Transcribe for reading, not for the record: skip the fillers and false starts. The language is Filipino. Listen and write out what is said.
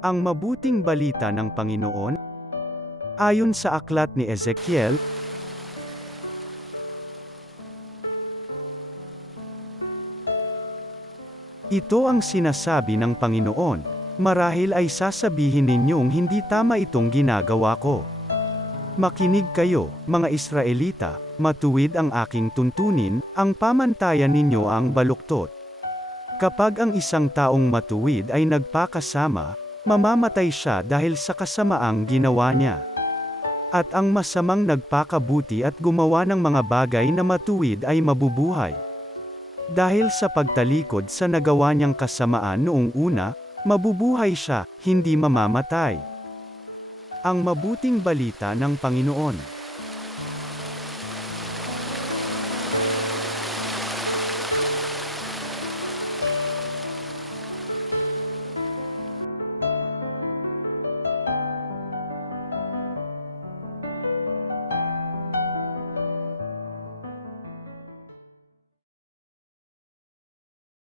Ang mabuting balita ng Panginoon, ayon sa aklat ni Ezekiel, ito ang sinasabi ng Panginoon, marahil ay sasabihin ninyong hindi tama itong ginagawa ko. Makinig kayo, mga Israelita, matuwid ang aking tuntunin, ang pamantayan ninyo ang baluktot. Kapag ang isang taong matuwid ay nagpakasama, mamamatay siya dahil sa kasamaang ginawa niya. At ang masamang nagpakabuti at gumawa ng mga bagay na matuwid ay mabubuhay. Dahil sa pagtalikod sa nagawa niyang kasamaan noong una, mabubuhay siya, hindi mamamatay. Ang mabuting balita ng Panginoon.